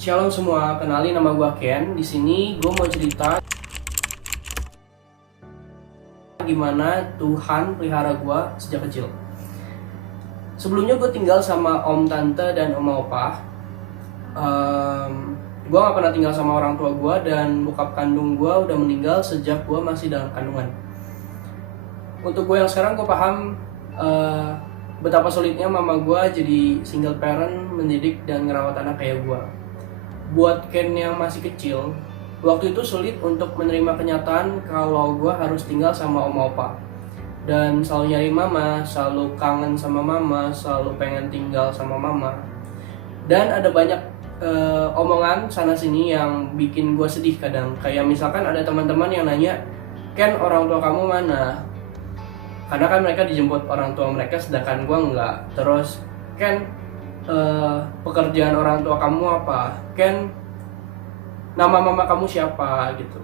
Shalom semua, kenalin nama gue Ken. Di sini gue mau cerita gimana Tuhan pelihara gue sejak kecil. Sebelumnya gue tinggal sama om tante dan oma opa. Gue gak pernah tinggal sama orang tua gue, dan bokap kandung gue udah meninggal sejak gue masih dalam kandungan. Untuk gue yang sekarang, gue paham betapa sulitnya mama gue jadi single parent, mendidik dan ngerawat anak kayak gue. Buat Ken yang masih kecil, waktu itu sulit untuk menerima kenyataan kalau gue harus tinggal sama om opa. Dan selalu nyari mama, selalu kangen sama mama, selalu pengen tinggal sama mama. Dan ada banyak omongan sana sini yang bikin gue sedih kadang. Kayak misalkan ada teman-teman yang nanya, "Ken, orang tua kamu mana?" Karena kan mereka dijemput orang tua mereka, sedangkan gue enggak. Terus, "Ken, pekerjaan orang tua kamu apa? Ken, nama mama kamu siapa?" gitu.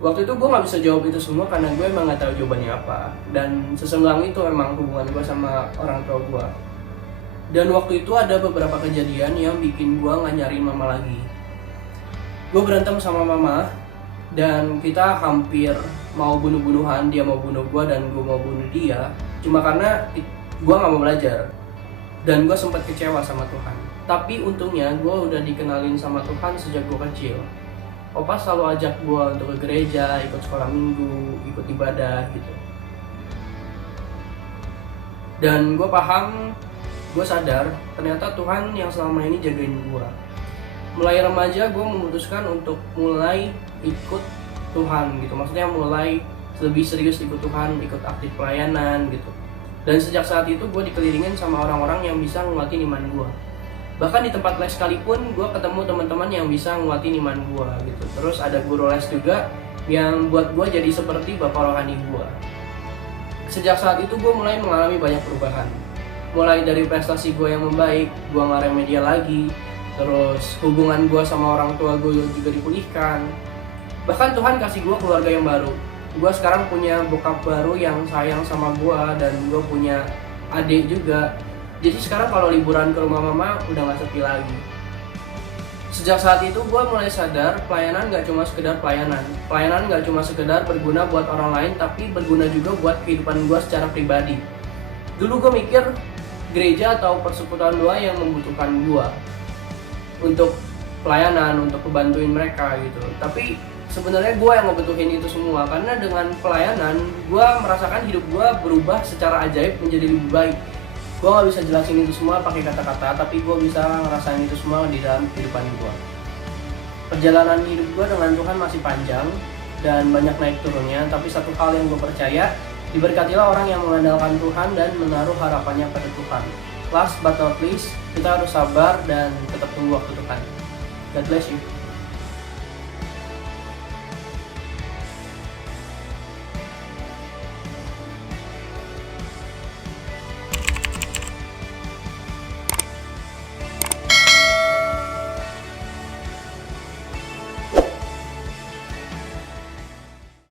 Waktu itu gue nggak bisa jawab itu semua karena gue emang nggak tahu jawabannya apa. Dan sesenggang itu emang hubungan gue sama orang tua gue. Dan waktu itu ada beberapa kejadian yang bikin gue nggak nyariin mama lagi. Gue berantem sama mama, dan kita hampir mau bunuh-bunuhan. Dia mau bunuh gue dan gue mau bunuh dia, cuma karena gue nggak mau belajar. Dan gue sempat kecewa sama Tuhan. Tapi untungnya gue udah dikenalin sama Tuhan sejak gue kecil. Opa selalu ajak gue untuk ke gereja, ikut sekolah minggu, ikut ibadah gitu. Dan gue paham, gue sadar ternyata Tuhan yang selama ini jagain gue. Mulai remaja gue memutuskan untuk mulai ikut Tuhan gitu. Maksudnya mulai lebih serius ikut Tuhan, ikut aktif pelayanan gitu. Dan sejak saat itu gue dikelilingin sama orang-orang yang bisa nguatin iman gue. Bahkan di tempat les sekalipun gue ketemu teman-teman yang bisa nguatin iman gue gitu. Terus ada guru les juga yang buat gue jadi seperti bapak rohani gue. Sejak saat itu gue mulai mengalami banyak perubahan. Mulai dari prestasi gue yang membaik, gue gak remedial lagi. Terus hubungan gue sama orang tua gue juga dipulihkan. Bahkan Tuhan kasih gue keluarga yang baru. Gue sekarang punya bokap baru yang sayang sama gue, dan gue punya adik juga. Jadi sekarang kalau liburan ke rumah mama udah gak sepi lagi. Sejak saat itu gue mulai sadar pelayanan gak cuma sekedar pelayanan. Pelayanan gak cuma sekedar berguna buat orang lain, tapi berguna juga buat kehidupan gue secara pribadi. Dulu gue mikir gereja atau persekutuan doa yang membutuhkan gue untuk pelayanan, untuk membantuin mereka gitu. Tapi sebenarnya gue yang ngebutuhin itu semua, karena dengan pelayanan gue merasakan hidup gue berubah secara ajaib menjadi lebih baik. Gue gak bisa jelasin itu semua pakai kata-kata, tapi gue bisa ngerasain itu semua di dalam kehidupan gue. Perjalanan hidup gue dengan Tuhan masih panjang dan banyak naik turunnya, tapi satu hal yang gue percaya, diberkatilah orang yang mengandalkan Tuhan dan menaruh harapannya pada Tuhan. Last but not least, kita harus sabar dan tetap tunggu waktu Tuhan. God bless you.